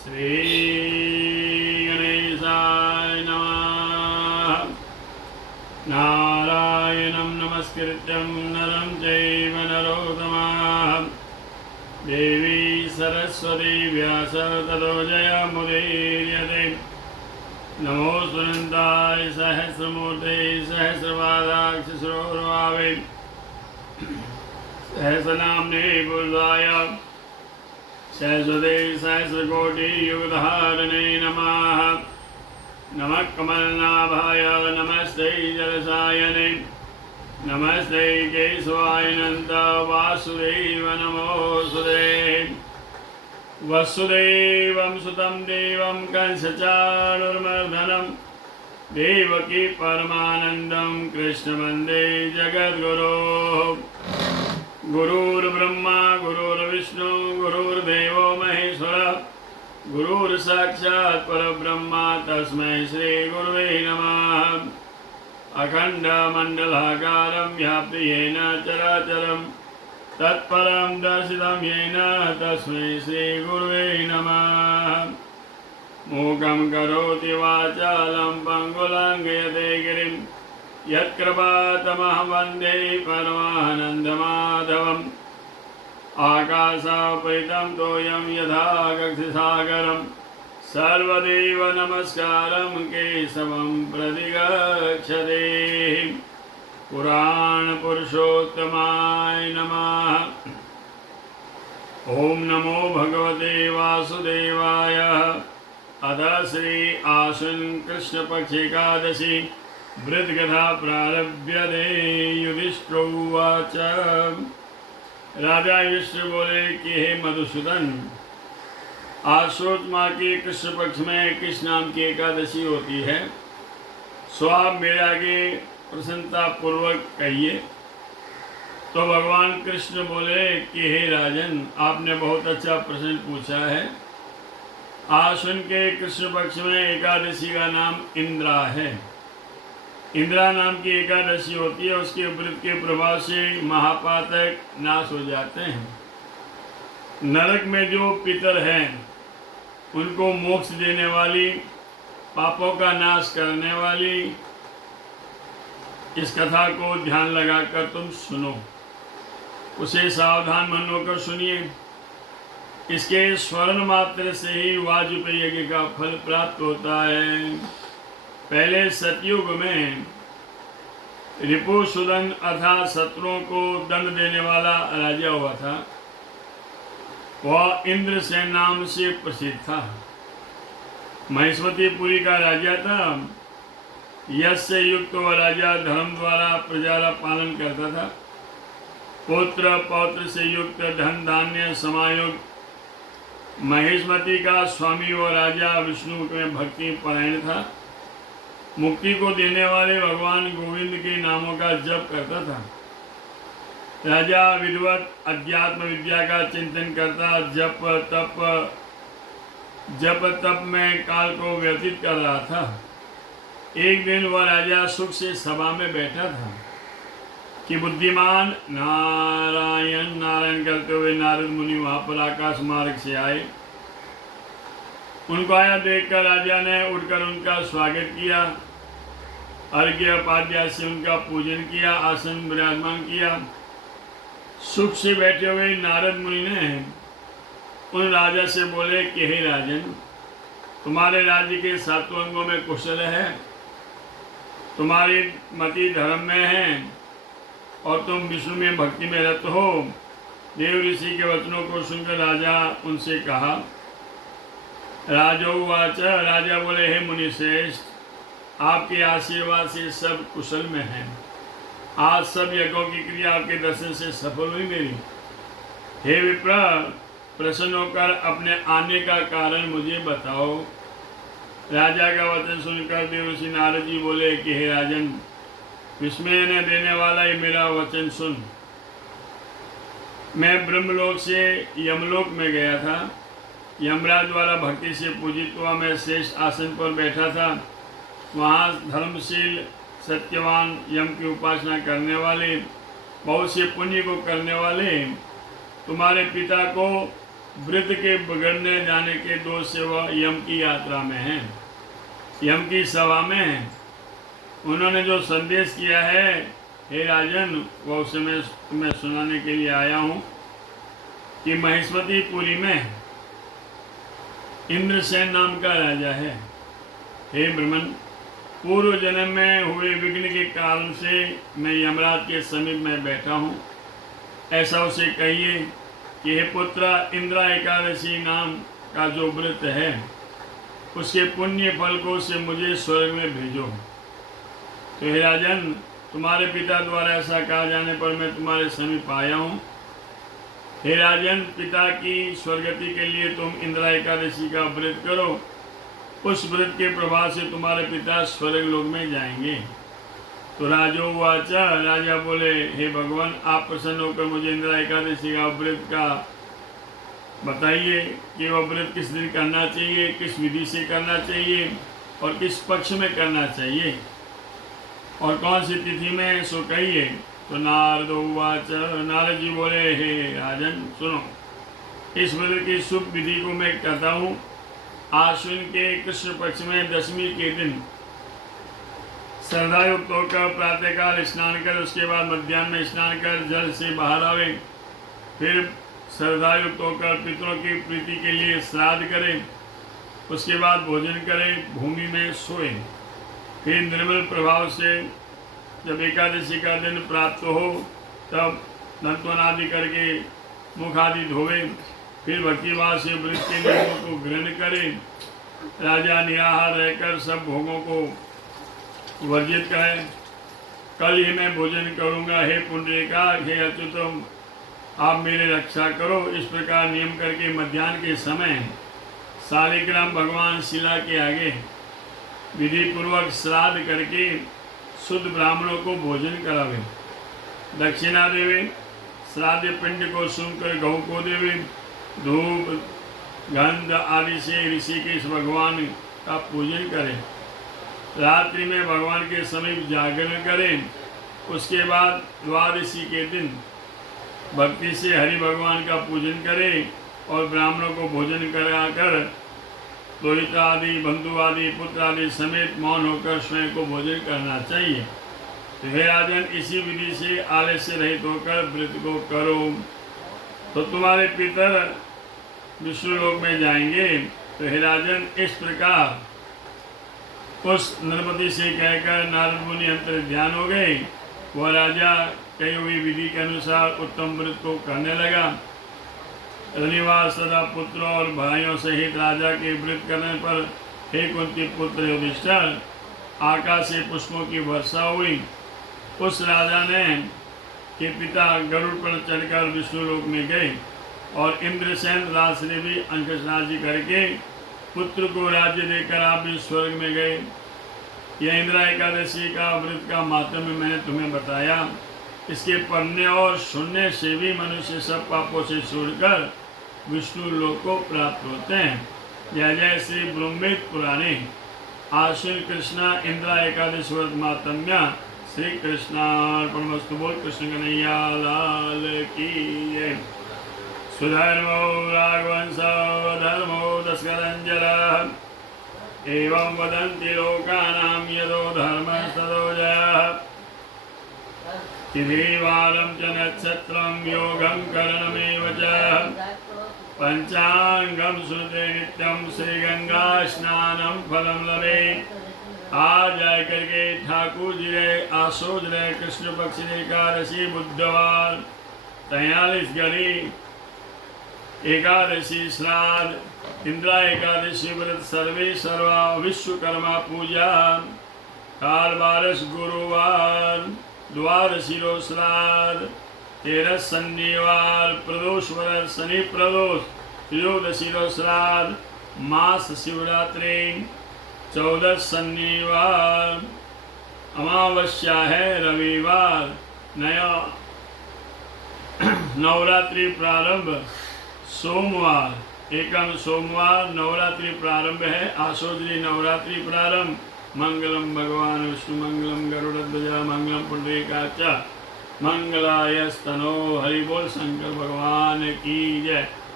श्री गणेशाय नमः। नारायणं नमस्कृत्यं नरं चैव नरोत्तमः देवी सरस्वती व्यास ततो जयमुदीरयते। नमो सुनन्दाय सहस्रमूर्ते सहस्रपादाक्षसरोर्भावे सहस्रनाम्ने बुद्धाय सहस्रदे सहस्रकोटियुगधारणे नमः। नमः कमलनाभाय नमस्ते जलसायने नमस्ते केशवाय नन्द वासुदेव नमोऽस्तुते। वसुदेवं सुतं देवं कंसचाणूरमर्दनं देवकी परमानन्दं कृष्णवन्दे जगद्गुरोः। गुरुर्ब्रह्मा गुरुर्विष्णु गुरुर्देवो महेश्वरः गुरुर्साक्षात् परब्रह्मा तस्मै श्रीगुरुवे नमः। अखण्डमण्डलाकारं व्याप्तं येन चराचरं तत्परं दर्शितं येन तस्मै श्रीगुरुवे नमः। मूकं करोति वाचालं पङ्गुलाङ्घयते गिरिं यत्कृपातमहं वन्दे परमानन्दमाधवम्। आकाशापरितं तोयं यथा गगनसागरं सर्वदेव नमस्कारं केशवं प्रतिगच्छते। पुराणपुरुषोत्तमाय नमः। ॐ नमो भगवते वासुदेवाय। अथ श्री आश्विन कृष्णपक्ष एकादशी वृद्धकथा प्रारभ्यते। युधिष्ठिरोवाच। राजा युधिष्ठिर बोले कि हे मधुसूदन, आश्वेन माह के कृष्ण पक्ष में कृष्ण नाम की एकादशी होती है, सो आप मेरे आगे प्रसन्नता पूर्वक कहिए। तो भगवान कृष्ण बोले कि हे राजन, आपने बहुत अच्छा प्रश्न पूछा है। आश्विन के कृष्ण पक्ष में एकादशी का नाम इंद्रा है। इंद्रा नाम की एकादशी होती है। उसके व्रत के प्रभाव से महापातक नाश हो जाते हैं। नरक में जो पितर हैं उनको मोक्ष देने वाली, पापों का नाश करने वाली इस कथा को ध्यान लगाकर तुम सुनो, उसे सावधान मन होकर सुनिए। इसके स्वर्ण मात्र से ही वाजपेयी यज्ञ का फल प्राप्त होता है। पहले सतयुग में रिपुसूदन अर्थात शत्रुओं को दंड देने वाला राजा हुआ था। वह इंद्रसेन नाम से प्रसिद्ध था। महेश्वतीपुरी का राजा था। यश से युक्त वह राजा धर्म द्वारा प्रजा का पालन करता था। पुत्र पौत्र से युक्त धन धान्य समायुक्त महेश्वती का स्वामी व राजा विष्णु में भक्ति परायण था। मुक्ति को देने वाले भगवान गोविंद के नामों का जप करता था। राजा विद्वत अध्यात्म विद्या का चिंतन करता, जप तप में काल को व्यतीत कर रहा था। एक दिन वह राजा सुख से सभा में बैठा था कि बुद्धिमान नारायण नारायण करते हुए नारद मुनि वहां पर आकाश मार्ग से आए। उनको आया देखकर राजा ने उठकर उनका स्वागत किया, अर्घ्य पाद्या से उनका पूजन किया, आसन विराजमान किया। सुख से बैठे हुए नारद मुनि ने उन राजा से बोले कि हे राजन, तुम्हारे राज्य के सातों अंगों में कुशल है, तुम्हारी मति धर्म में है और तुम विष्णु में भक्ति में रत हो। देव ऋषि के वचनों को सुनकर राजा उनसे कहा। राजोवाच। राजा बोले हे मुनि श्रेष्ठ, आपके आशीर्वाद से सब कुशल में हैं। आज सब यज्ञों की क्रिया आपके दर्शन से सफल हुई मेरी। हे विप्र, प्रसन्न होकर अपने आने का कारण मुझे बताओ। राजा का वचन सुनकर देवर्षि नारद जी बोले कि हे राजन, विस्मय ने देने वाला ये मेरा वचन सुन। मैं ब्रह्मलोक से यमलोक में गया था। यमराज द्वारा भक्ति से पूजित हुआ मैं श्रेष्ठ आसन पर बैठा था। वहाँ धर्मशील सत्यवान यम की उपासना करने वाले, बहुत से पुण्य को करने वाले तुम्हारे पिता को व्रत के बिगड़ने जाने के दोष से वह यम की यात्रा में है, यम की सभा में है। उन्होंने जो संदेश किया है हे राजन, वह उसे मैं तुम्हें सुनाने के लिए आया हूँ कि महेश्वतीपुरी में इंद्रसेन नाम का राजा है। हे ब्रह्मन, पूर्व जन्म में हुए विघ्न के कारण से मैं यमराज के समीप में बैठा हूँ। ऐसा उसे कहिए कि हे पुत्र, इंद्रा एकादशी नाम का जो व्रत है उसके पुण्य फल को से मुझे स्वर्ग में भेजो। तो हे राजन, तुम्हारे पिता द्वारा ऐसा कहा जाने पर मैं तुम्हारे समीप आया हूँ। हे राजन, पिता की स्वर्गति के लिए तुम इंद्रा एकादशी का व्रत करो। उस व्रत के प्रभाव से तुम्हारे पिता स्वर्ग लोक में जाएंगे। तो राजोवाच, राजा बोले, हे भगवान, आप प्रसन्न होकर मुझे इंद्रा एकादशी का व्रत का बताइए कि वह व्रत किस दिन करना चाहिए, किस विधि से करना चाहिए और किस पक्ष में करना चाहिए और कौन सी तिथि में, सो कहिए। तो नारदोवाच, नारद जी बोले, हे राजन सुनो, इस व्रत की शुभ विधि को मैं कहता हूँ। आश्विन के कृष्ण पक्ष में दशमी के दिन श्रद्धायुक्त होकर प्रातःकाल स्नान कर, उसके बाद मध्याह्न में स्नान कर जल से बाहर आवे, फिर श्रद्धायुक्त होकर पितरों की प्रीति के लिए श्राद्ध करें, उसके बाद भोजन करें, भूमि में सोए, फिर निर्मल प्रभाव से जब एकादशी का दिन प्राप्त हो तब दंतवन आदि करके मुख आदि धोवे, फिर भक्तिभाव से व्रत के नियमों को ग्रहण करें। राजा निराहार रहकर सब भोगों को वर्जित करें। कल ही मैं भोजन करूँगा, हे पुंडरीका, हे अच्युतम, आप मेरी रक्षा करो। इस प्रकार नियम करके मध्याह्न के समय शालिग्राम भगवान शिला के आगे विधि पूर्वक श्राद्ध करके शुद्ध ब्राह्मणों को भोजन करावे, दक्षिणा देवे, श्राद्ध पिंड को सुनकर गौ को देवे, धूप गंध आदि से ऋषिकेश भगवान का पूजन करें, रात्रि में भगवान के समीप जागरण करें। उसके बाद द्वादशी के दिन भक्ति से हरि भगवान का पूजन करें और ब्राह्मणों को भोजन कराकर रोहित आदि, बंधु आदि, पुत्र आदि समेत मौन होकर स्वयं को भोजन करना चाहिए। तो हे राजन, इसी विधि से आलस्य रहित होकर व्रत को करो तो तुम्हारे पितर विष्णु लोक में जाएंगे। तो हे राजन, इस प्रकार उस नृपति से कहकर नारद मुनि अंतर ध्यान हो गए। वह राजा कही हुई विधि के अनुसार उत्तम व्रत को करने लगा। रनिवार सदा पुत्र और भाइयों सहित राजा के व्रत करने पर हे कुंती पुत्र युधिष्ठिर, आकाश से पुष्पों की वर्षा हुई। उस राजा ने के पिता गरुड़ पर चढ़कर विष्णु लोक में गए और इंद्रसेन राज ने भी अंकशराजी करके पुत्र को राज्य देकर आप भी स्वर्ग में गए। यह इंद्रा एकादशी का व्रत का माध्यम मैंने तुम्हें बताया। इसके पढ़ने और सुनने से भी मनुष्य सब पापों से छोड़कर विष्णु लोक को प्राप्त होते हैं। जय जय श्री ब्रह्मवेद पुराणे आश्विन कृष्णा इंद्रा एकादशी व्रत मातम्य। श्री कृष्णार्पणमस्तु। बोल कृष्ण कन्हैया लाल की जय। सुधर्मो राघवंशो धर्मो दशकरञ्जनः एवं वदन्ति लोकानां यदो धर्मः तदो जयः। तिथिवारं च नक्षत्रं योगं करणमेव च पंचांगं श्रुते नित्यं श्रीगंगा स्नानं फलं लभे। आज जाए करके ठाकुर जी रहे आसोज रहे कृष्ण पक्ष एकादशी बुधवार 43 घड़ी एकादशी श्राद्ध इंद्रा एकादशी व्रत सर्वे सर्वा विश्वकर्मा पूजा काल बारस गुरुवार द्वादशी रो श्राद्ध 13 शनिवार प्रदोष व्रत शनि प्रदोष त्रयोदशी रो श्राद्ध मास शिवरात्रि 14 शनिवार अमावस्या है रविवार नया नवरात्रि प्रारंभ सोमवार एकम सोमवार नवरात्रि प्रारंभ है। आशोदरी नवरात्रि प्रारंभ। मंगलम भगवान विष्णु मंगलम गरुड़ध्वजा मंगलम पुंडरीकाक्ष मंगलाय स्तनो। हरि बोल शंकर भगवान की जय।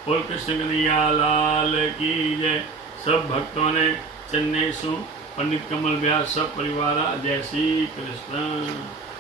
बोल कृष्ण कन्हैया लाल की जय। सब भक्तों ने चन्नेसु पंडित कमल व्यास सब परिवार जय श्री कृष्ण।